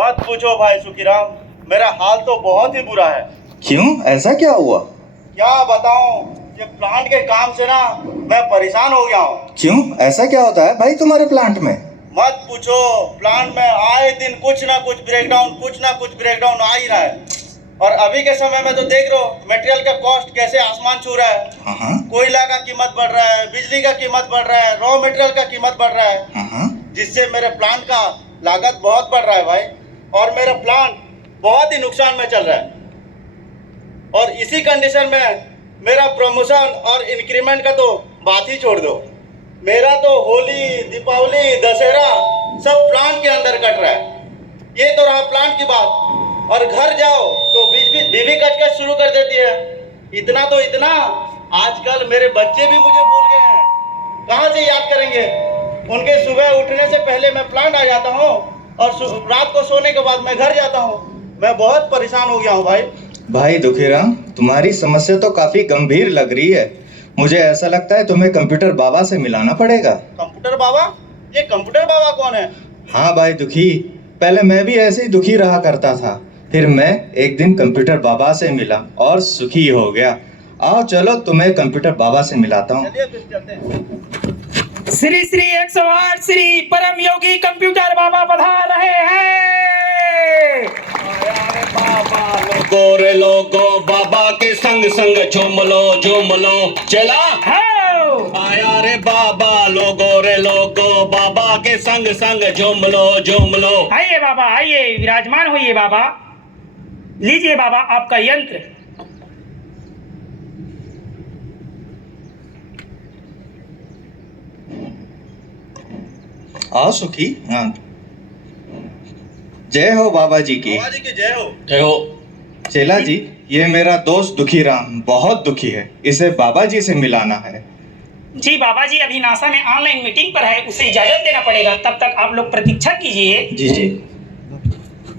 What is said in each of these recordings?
मत पूछो भाई सुखीराम, मेरा हाल तो बहुत ही बुरा है। क्यों, ऐसा क्या हुआ? क्या बताऊं, ये प्लांट के काम से ना मैं परेशान हो गया हूँ। क्यों, ऐसा क्या होता है भाई तुम्हारे प्लांट में? मत पूछो, प्लांट में आए दिन कुछ ना कुछ ब्रेकडाउन आ ही रहा है। और अभी के समय में तो देख लो मटेरियल का कॉस्ट कैसे आसमान छू रहा है। हाँ। कोयला का कीमत बढ़ रहा है, बिजली का कीमत बढ़ रहा है, रॉ मटेरियल का कीमत बढ़ रहा है। हाँ। जिससे मेरे प्लांट का लागत बहुत बढ़ रहा है भाई, और मेरा प्लांट बहुत ही नुकसान में चल रहा है। और इसी कंडीशन में मेरा प्रमोशन और इंक्रीमेंट का तो बात ही छोड़ दो। मेरा तो होली, दीपावली, दशहरा सब प्लांट के अंदर कट रहा है। ये तो रहा प्लांट की बात। और घर जाओ तो बीवी कचकच शुरू कर देती है। इतना तो इतना, आजकल मेरे बच्चे भी मुझे भूल गए हैं, कहाँ से याद करेंगे। उनके सुबह उठने से पहले मैं प्लांट आ जाता हूँ और रात को सोने के बाद मैं घर जाता हूँ। मैं बहुत परेशान हो गया हूँ भाई दुखीराम, तुम्हारी समस्या तो काफी गंभीर लग रही है। मुझे ऐसा लगता है तुम्हें कंप्यूटर बाबा से मिलाना पड़ेगा। कंप्यूटर बाबा? ये कंप्यूटर बाबा कौन है? हाँ भाई दुखी, पहले मैं भी ऐसे ही दुखी रहा करता था। फिर मैं एक दिन कंप्यूटर बाबा से मिला और सुखी हो गया। आओ चलो तुम्हें कंप्यूटर बाबा से मिलाता हूँ। चलिए फिर चलते हैं। श्री श्री 108 श्री परम योगी कंप्यूटर बाबा पधार रहे हैं। लोगो रे लोगो, बाबा के संग संग झूम लो चला। आया रे बाबा, लोगो रे लोगो, बाबा के संग संग झूम लो। आइए बाबा, आइए विराजमान होइए बाबा। लीजिए बाबा आपका यंत्र। आओ सुखी। हाँ, जय हो बाबा जी की। बाबा जी की जय हो। जय हो। चेला जी, ये मेरा दोस्त दुखीराम बहुत दुखी है, इसे बाबा जी से मिलाना है। जी बाबा जी अभी नासा में ऑनलाइन मीटिंग पर है, उसे इजाजत देना पड़ेगा, तब तक आप लोग प्रतीक्षा कीजिए। जी।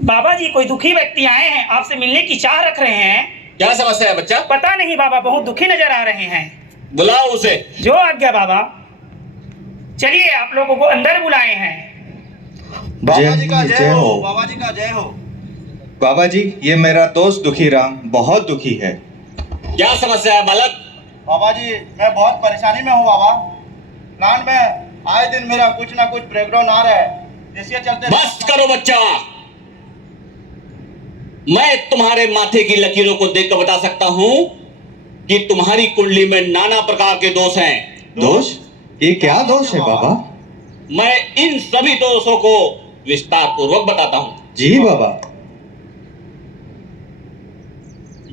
बाबा जी कोई दुखी व्यक्ति आए हैं, आपसे मिलने की चाह रख रहे हैं। क्या समस्या है बच्चा? पता नहीं बाबा, बहुत दुखी नजर आ रहे हैं। बुलाओ उसे। जो आज्ञा बाबा। चलिए आप लोगों को अंदर बुलाए हैं। बाबा जी का जय हो। बाबा जी का जय हो। बाबा जी, ये मेरा दोस्त दुखीराम बहुत दुखी है। क्या समस्या है बालक? बाबा जी मैं बहुत परेशानी में हूँ बाबा। प्लांट में आए दिन मेरा कुछ ना कुछ ब्रेकडाउन आ रहा है, जिसके चलते। बस करो बच्चा, मैं तुम्हारे माथे की लकीरों को देखकर बता सकता हूं कि तुम्हारी कुंडली में नाना प्रकार के दोष हैं। दोष? ये क्या दोष है बाबा? मैं इन सभी दोषों को विस्तार पूर्वक बताता हूं। जी बाबा।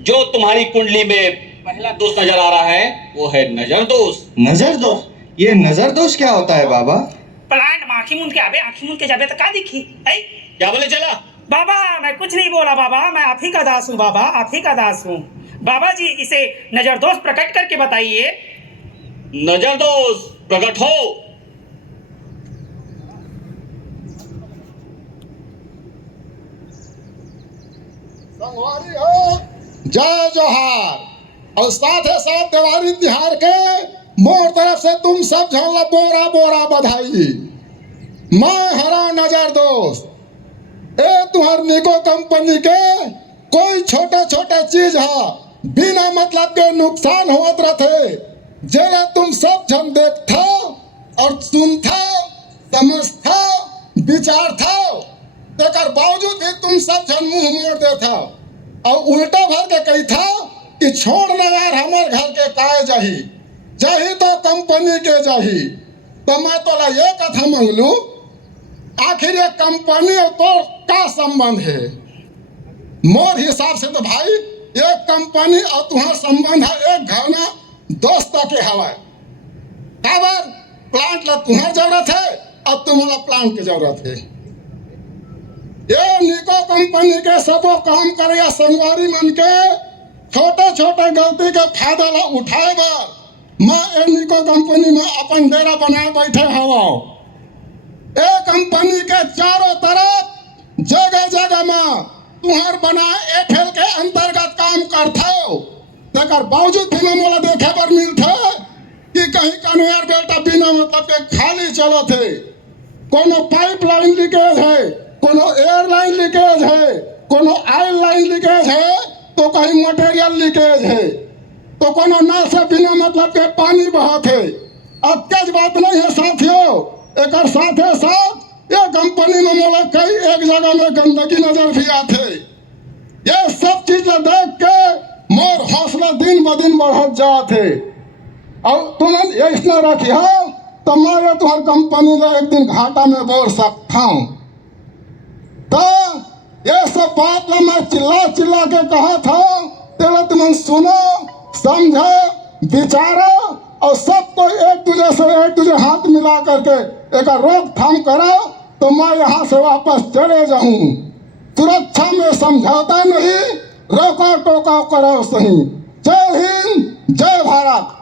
जो तुम्हारी कुंडली में पहला दोष नजर आ रहा है वो है नजर दोष। नजर दोष? ये नजर दोष क्या होता है बाबा? प्लांट में आंखी मूंद के जाबे तो का दिखी है? क्या बोले चला? बाबा मैं कुछ नहीं बोला बाबा, मैं आप ही का दास हूँ बाबा, आप ही का दास हूँ। बाबा जी इसे नजर दोष प्रकट करके बताइए। नजर दोष प्रकट हो। संगवारी हो, जय जोहार। और साथ है साथ दिवाली तिहार के मोर तरफ से तुम सब झोला बोरा बोरा बधाई। मैं हरा नजर दोस्त। ए तुम्हार निको कंपनी के कोई छोटे छोटे चीज है बिना मतलब के नुकसान होत रहे, जेला तुम सब जन देखता और सुनता, समझता, विचारता, तेकर बावजूद भी तुम सब जन मुंह मोड़ देता और उल्टा भर के कही था कि छोड़ न यार हमारे घर के काय जाही तो कंपनी के जाही। तो मैं तोला ये कथा मांगलू, आखिर ये कंपनी और तो का संबंध है? मोर हिसाब से तो भाई ये कंपनी और तुम्हारा संबंध है एक घना दोस्त के हवा। काबर प्लांट ला तुम्हारी जरूरत है और तुम्हारा प्लांट की जरूरत है। ये निको कंपनी के सबो काम करेगा संगवारी मन के छोटे छोटे गलती के फायदा ला उठाएगा। मैं ये निको कंपनी में अपन डेरा बनाए बैठे हवा। ए कंपनी के चारों तरफ जगह जगह में तुम्हार बनाए एफएल के अंतर्गत काम करते हो, तेकर बावजूद भी मोला देखे पर मिलते कि कहीं कन्वेयर बेल्ट बिना मतलब के खाली चलो थे। कोनो पाइपलाइन लीकेज है कोनो एयरलाइन लीकेज है, कोनो ऑयल लाइन लीकेज है, तो कहीं मटेरियल लीकेज है, तो कोनो नल से बिना मतलब के पानी बहत है। अत्याज बात नहीं है साथियों, एक साथे साथ ये कंपनी में मोला कई एक जगह में गंदगी नजर भी आते। ये सब चीज देख के मोर हौसला दिन ब दिन बढ़त जाते। और तुमन ये इसने रखी हो तो मैं तुम्हारी कंपनी में एक दिन घाटा में बोल सकता हूँ। तो ये सब बात ना मैं चिल्ला चिल्ला के कहा था, तेरा तुम सुनो, समझो, विचारो और सबको एक दूसरे हाथ मिला करके एक रोकथाम करो, तो मैं यहाँ से वापस चले जाऊँ। सुरक्षा में समझौता नहीं, रोका टोका करो सही। जय हिंद, जय भारत।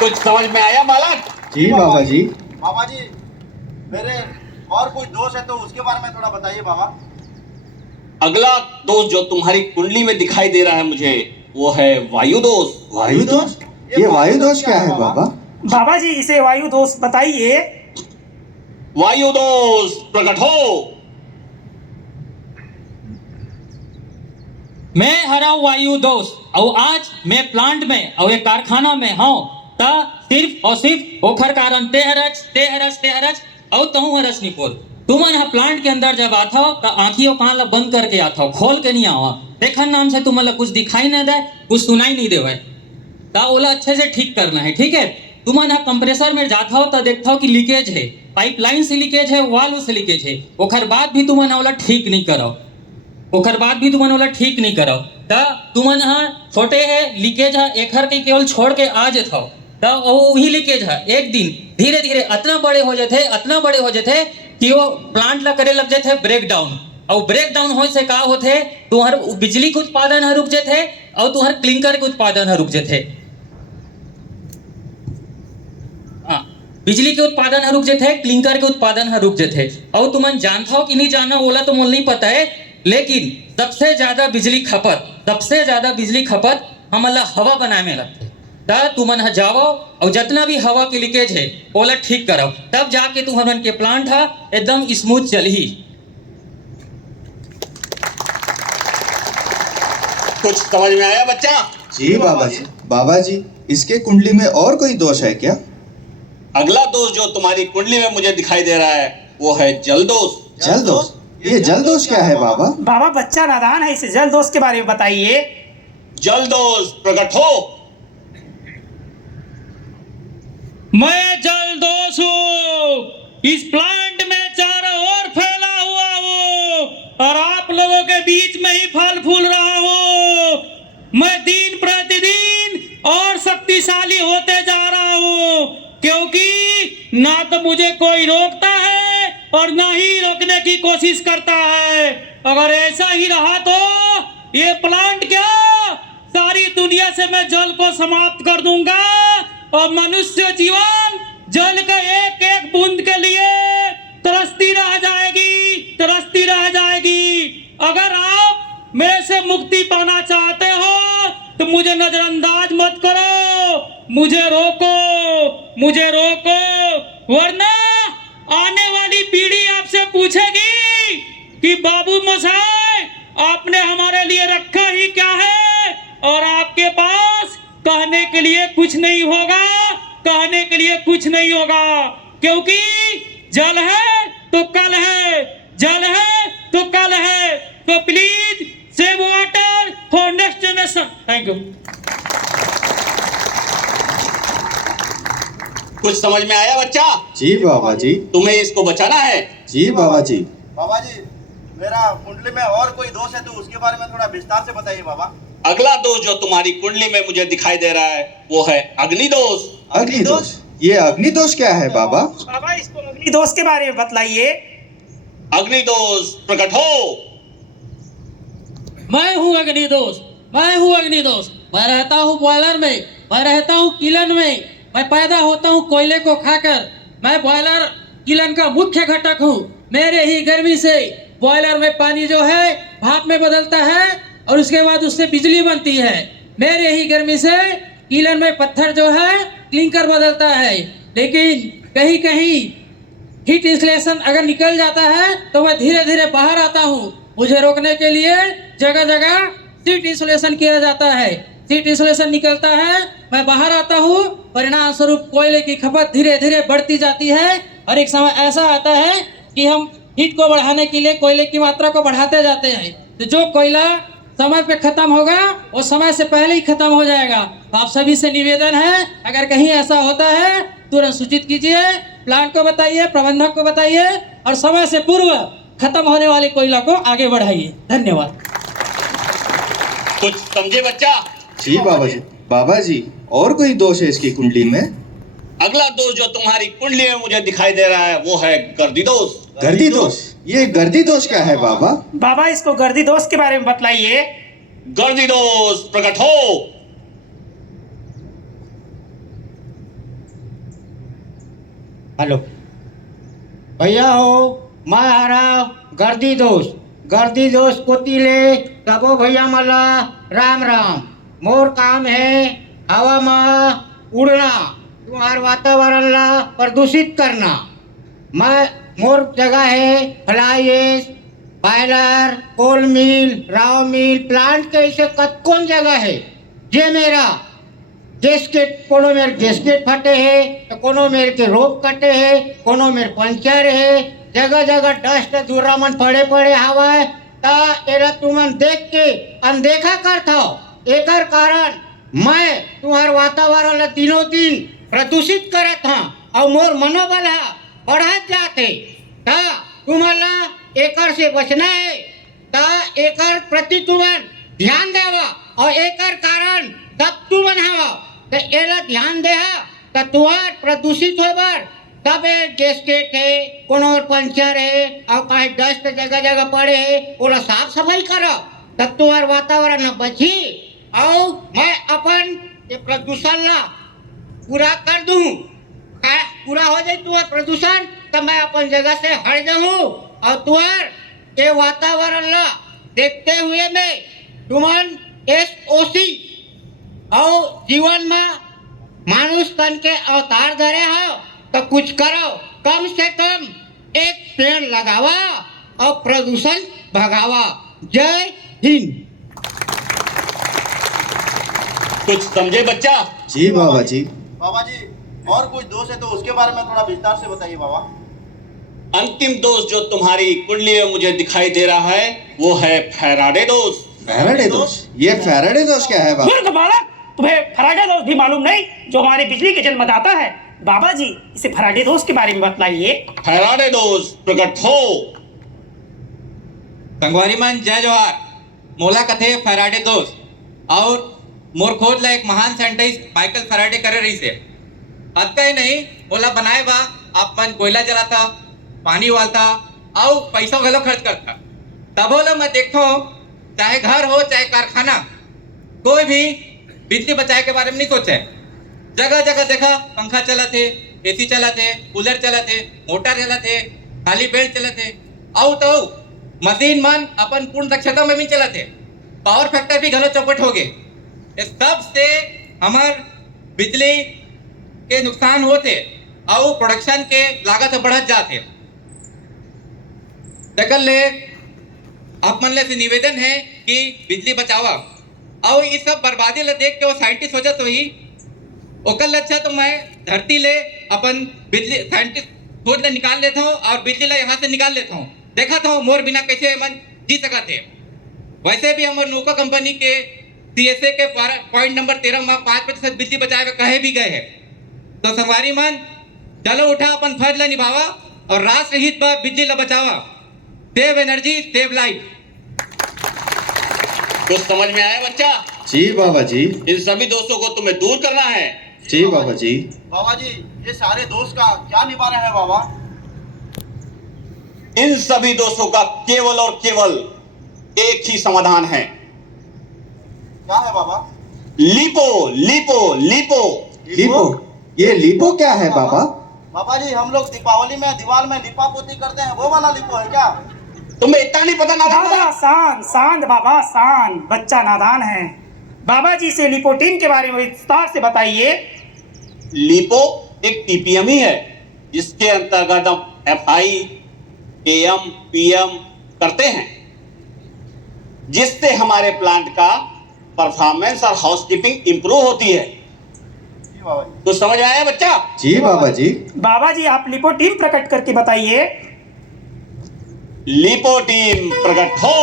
कुछ समझ में आया मालक? जी बाबा जी। बाबा जी, मेरे और कोई दोष है तो उसके बारे में थोड़ा बताइए बाबा। अगला दोष जो तुम्हारी कुंडली में दिखाई दे रहा है मुझे, वो है वायु दोष। वायु दोष? ये वायु दोष क्या है बाबा? बाबा जी इसे वायु दोष बताइए। वायु दोष प्रकट हो। मैं हराऊ वायु दोष और आज मैं प्लांट में और एक कारखाना में हूँ, ता सिर्फ और सिर्फ ओखर कारण ते हरच और तहु हरच नहीं बोल। तुमन यहाँ प्लांट के अंदर जब आता हो तो आँखियों कान ला बंद करके आता हो, खोल के नहीं आवा। देखन नाम से तुम्हारा कुछ दिखाई नहीं दे, कुछ सुनाई नहीं देवे, ता ओला अच्छे से ठीक करना है, ठीक है। तुमन यहाँ कंप्रेसर में जाता हो तो देखता हो कि लीकेज है, पाइपलाइन से लीकेज है, वाल्व से लीकेज है, ओखर बाद भी तुमन ओला ठीक नहीं करो, ता तुमन यहाँ छोटे है लीकेज है, एखर के केवल छोड़ के आ जाता हो, ता वही लीकेज है एक दिन धीरे धीरे इतना बड़े हो जाते कि वो प्लांट ला करे लग जाते ब्रेक डाउन। और ब्रेक डाउन होने से का होते, तुहर बिजली के उत्पादन रुक जाते और तुहर क्लिंकर के उत्पादन रुक जाते। बिजली के उत्पादन रुक जाते, क्लिंकर के उत्पादन रुक जाते। और तुमन जानता हो कि नहीं जाना बोला तो मुझे नहीं पता है, लेकिन सबसे ज्यादा बिजली खपत हमला हवा बनाए में लगते। तब तुमन जाओ और जितना भी हवा की लीकेज है ओला ठीक करो, तब जाके तुमन के प्लांट है एकदम स्मूथ चलही। कुछ समझ में आया बच्चा? जी बाबा जी। बाबा जी, इसके कुंडली में और कोई दोष है क्या? अगला दोष जो तुम्हारी कुंडली में मुझे दिखाई दे रहा है वो है जल दोष। जल दोष? ये जल दोष क्या है बाबा? बाबा बच्चा नादान है, इसे जल दोष के बारे में बताइए। जल दोष प्रकट हो। मैं जल दोष हूँ, इस प्लांट में चारों ओर फैला हुआ हूँ और आप लोगों के बीच में ही फल फूल रहा हूँ। मैं दिन प्रतिदिन और शक्तिशाली होते जा रहा हूँ, क्योंकि ना तो मुझे कोई रोकता है और ना ही रोकने की कोशिश करता है। अगर ऐसा ही रहा तो ये प्लांट क्या, सारी दुनिया से मैं जल को समाप्त कर दूंगा और मनुष्य जीवन जल का एक एक बूंद के लिए तरसती रह जाएगी। अगर आप मेरे से मुक्ति पाना चाहते हो तो मुझे नजरअंदाज मत करो, मुझे रोको, वरना आने वाली पीढ़ी आपसे पूछेगी कि बाबू मोसाई आपने हमारे लिए रखा ही क्या है, और आपके पास कहने के लिए कुछ नहीं होगा, क्योंकि जल है तो कल है। तो please save water for next generation. Thank you. कुछ समझ में आया बच्चा? जी बाबा जी। तुम्हें इसको बचाना है। जी बाबा जी। बाबा जी, मेरा कुंडली में और कोई दोष है तो उसके बारे में थोड़ा विस्तार से बताइए बाबा। अगला दोष जो तुम्हारी कुंडली में मुझे दिखाई दे रहा है वो है अग्नि दोष। अग्नि दोष? ये अग्नि दोष क्या है बाबा? बाबा इसको अग्नि दोष के बारे में बतलाइए। अग्नि दोष प्रकट हो। मैं हूँ अग्निदोष। मैं रहता हूँ बॉयलर में, मैं रहता हूँ किलन में, मैं पैदा होता हूँ कोयले को खाकर। मैं बॉयलर किलन का मुख्य घटक हूँ। मेरे ही गर्मी से बॉयलर में पानी जो है भाप में बदलता है और उसके बाद उससे बिजली बनती है। मेरे ही गर्मी से किलन में पत्थर जो है क्लिंकर बदलता है। लेकिन कहीं कहीं हीट इंसुलेशन अगर निकल जाता है तो मैं धीरे धीरे बाहर आता हूँ। मुझे रोकने के लिए जगह जगह सीट इंसुलेशन किया जाता है। सीट इंसुलेशन निकलता है, मैं बाहर आता हूँ, परिणाम स्वरूप कोयले की खपत धीरे धीरे बढ़ती जाती है और एक समय ऐसा आता है कि हम हीट को बढ़ाने के लिए कोयले की मात्रा को बढ़ाते जाते हैं। तो जो कोयला समय पे खत्म होगा वो समय से पहले ही खत्म हो जाएगा। तो आप सभी से निवेदन है, अगर कहीं ऐसा होता है तुरंत सूचित कीजिए, प्लांट को बताइए, प्रबंधक को बताइए और समय से पूर्व खत्म होने वाले कोयला को आगे बढ़ाइए। धन्यवाद। कुछ समझे बच्चा? जी बाबा जी। बाबा जी, और कोई दोष है इसकी कुंडली में? अगला दोष जो तुम्हारी कुंडली में मुझे दिखाई दे रहा है वो है गर्दी दोष। गर्दी दोष? ये गर्दी दोष क्या है बाबा? बाबा इसको गर्दी दोष के बारे में बतलाइए। गर्दी दोष प्रकट हो। हेलो भैया हो, मैं हरा गर्दी दोष कोतीले तबो भैया मला राम राम। मोर काम है हवा में उड़ना, तुम्हार वातावरण ला प्रदूषित करना। मोर जगह है फ्लाई ऐश, बॉयलर, कोल मिल, राव मिल, प्लांट के ऐसे कौन जगह है जे मेरा गैसकेट, कोनो मेरे गैसकेट फटे है तो कोनो मेरे के रोप कटे है, कोनो मेरे पंचर है। जगह जगह डस्ट दूरा मन पड़े हवा है ता एरा तुमन देख के अनदेखा करता हो। एकर कारण मैं तुम्हार वातावरण ला दिनों दिन प्रदूषित करत हूँ और मोर मनोबल है बढ़त जाते। ता तुम्हारा एकर से बचना है, ता एकर प्रति तुमन ध्यान देवा और एकर कारण तब तुमन हवा तो एला ध्यान दे तो तुहार प्रदूषित होबर। तब गैसकेट है, कोनो पंचर है और कहीं डस्ट जगह जगह पड़े है, ओला साफ सफाई करो तब तुम्हार वातावरण न बची। और मैं अपन ये प्रदूषण ला पूरा कर दूं, पूरा हो जाए तुम्हार प्रदूषण तब मैं अपन जगह से हट जाऊं और तुम्हार ये वातावरण ला देखते हुए मैं तुमन SOC और जीवन में मानुष तन के अवतार धरे हो तो कुछ करो, कम से कम एक पेड़ लगावा और प्रदूषण भगावा। जय हिंद। कुछ समझे बच्चा? जी बाबा जी। बाबा जी और कुछ दोष है तो उसके बारे में थोड़ा विस्तार से बताइए बाबा। अंतिम दोष जो तुम्हारी कुंडली में मुझे दिखाई दे रहा है वो है फैराडे दोष। फैराडे दोष? ये फैराडे दोष क्या है बाबा? मूर्ख बालक, तुम्हें फैराडे दोष भी मालूम नहीं जो हमारी बिजली के जन्मदाता है। बाबा जी इसे फैराडे दोष के बारे में बतलाइए। फैराडे दोष प्रकट हो। संगवारी मन जय जोहार। मोला कथे फैराडे दोष और मोर खोज ला एक महान साइंटिस्ट माइकल फैराडे करे रही से। अतका ही नहीं, ओला बनाए बा आप मन कोयला जलाता, पानी वालता और पैसा घलो खर्च करता। तब ओला मैं देखता हूँ चाहे घर हो चाहे कारखाना, कोई भी बिजली बचाए के बारे में नहीं सोचे। जगह जगह देखा पंखा चला थे, AC चला थे, कूलर चला थे, मोटर चला थे, खाली बेल्ट चला थे और तो मशीन मन अपन पूर्ण दक्षता में भी चला थे। पावर फैक्टर भी घलो चौपट हो गए। इस सब से हमार बिजली के नुकसान होते और प्रोडक्शन के लागत बढ़त जाते। तकल ले आप मन ले से निवेदन है कि बिजली बचावा और ये सब बर्बादी ले देख के वो साइंटिस्ट सोचा तो ही ओकल अच्छा तो मैं धरती ले अपन बिजली साइंटिस्ट खोज ले निकाल लेता हूँ और बिजली ला यहाँ से निकाल लेता हूँ। देखा था मोर बिना कैसे मन जी सका थे। वैसे भी हमारे नौका कंपनी के CSA के पॉइंट नंबर 13 में 5% बिजली बचाए कहे भी गए हैं। तो संगवारी मन चलो उठा अपन फर्ज ला निभावा और राष्ट्र हित पर बिजली ला बचावा। Save energy save life. कुछ समझ में आया बच्चा? जी बाबा जी। इन सभी दोषों को तुम्हें दूर करना है। जी बाबा जी। बाबा जी ये सारे दोष का क्या निवारण है बाबा? इन सभी दोषों का केवल और केवल एक ही समाधान है। क्या है बाबा? लिपो लिपो लिपो। लिपो? ये लिपो क्या है बाबा? बाबा जी हम लोग दीपावली में दीवार में लिपा पोती करते हैं, वो वाला लिपो है क्या? तुम्हें इतना नहीं पता ना? बाबा शांत शांत बाबा शांत, बच्चा नादान है। बाबा जी से लिपोटीन के बारे में विस्तार से बताइए। लिपो एक TPM ही है जिसके अंतर्गत हम FI, AM, PM करते हैं, जिससे हमारे प्लांट का परफॉर्मेंस और हाउसकीपिंग इंप्रूव होती है। तो समझ आया बच्चा? जी बाबा जी। बाबा जी आप लिपोटीम प्रकट करके बताइए। लिपोटीम प्रकट हो।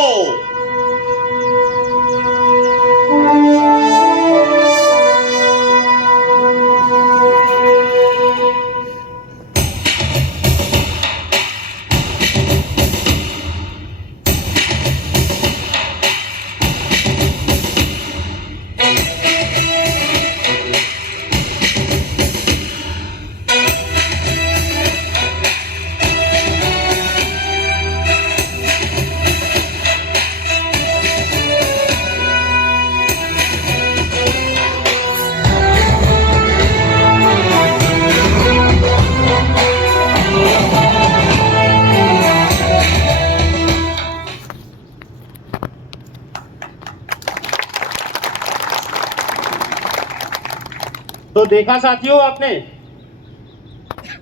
तो देखा साथियों आपने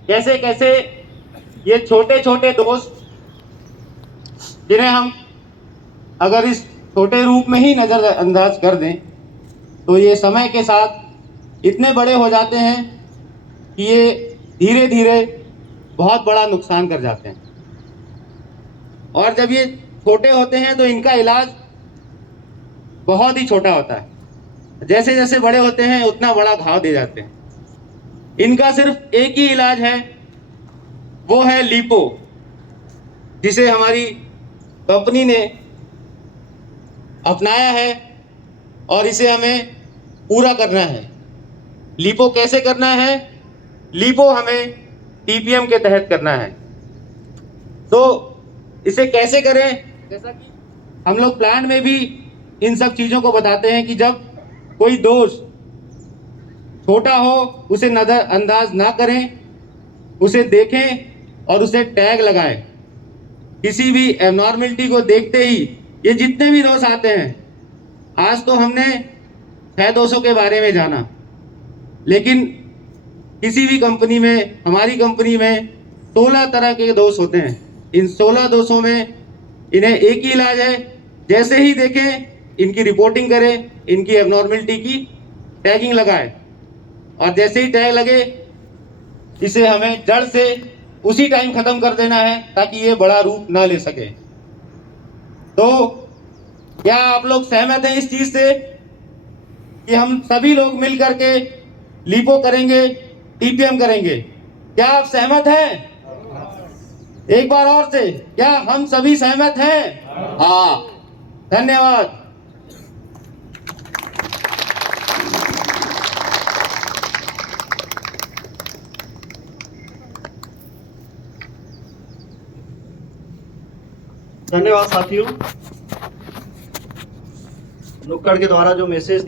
कैसे कैसे ये छोटे छोटे दोस्त, जिन्हें हम अगर इस छोटे रूप में ही नज़रअंदाज कर दें तो ये समय के साथ इतने बड़े हो जाते हैं कि ये धीरे धीरे बहुत बड़ा नुकसान कर जाते हैं। और जब ये छोटे होते हैं तो इनका इलाज बहुत ही छोटा होता है, जैसे जैसे बड़े होते हैं उतना बड़ा घाव दे जाते हैं। इनका सिर्फ एक ही इलाज है, वो है लिपो, जिसे हमारी कंपनी ने अपनाया है और इसे हमें पूरा करना है। लिपो कैसे करना है? लिपो हमें टीपीएम के तहत करना है। तो इसे कैसे करें? जैसा कि हम लोग प्लांट में भी इन सब चीज़ों को बताते हैं कि जब कोई दोष छोटा हो उसे नज़रअंदाज ना करें, उसे देखें और उसे टैग लगाएं। किसी भी एबनॉर्मलिटी को देखते ही ये जितने भी दोष आते हैं, आज तो हमने 6 दोषों के बारे में जाना, लेकिन किसी भी कंपनी में, हमारी कंपनी में 16 तरह के दोष होते हैं। इन 16 दोषों में इन्हें एक ही इलाज है, जैसे ही देखें इनकी रिपोर्टिंग करें, इनकी एबनॉर्मलिटी की टैगिंग लगाएं और जैसे ही टैग लगे इसे हमें जड़ से उसी टाइम ख़त्म कर देना है ताकि ये बड़ा रूप ना ले सके। तो क्या आप लोग सहमत हैं इस चीज़ से कि हम सभी लोग मिल करके लिपो करेंगे, टीपीएम करेंगे? क्या आप सहमत हैं? एक बार और से, क्या हम सभी सहमत हैं? हाँ, धन्यवाद। धन्यवाद साथियों, नुक्कड़ के द्वारा जो मैसेज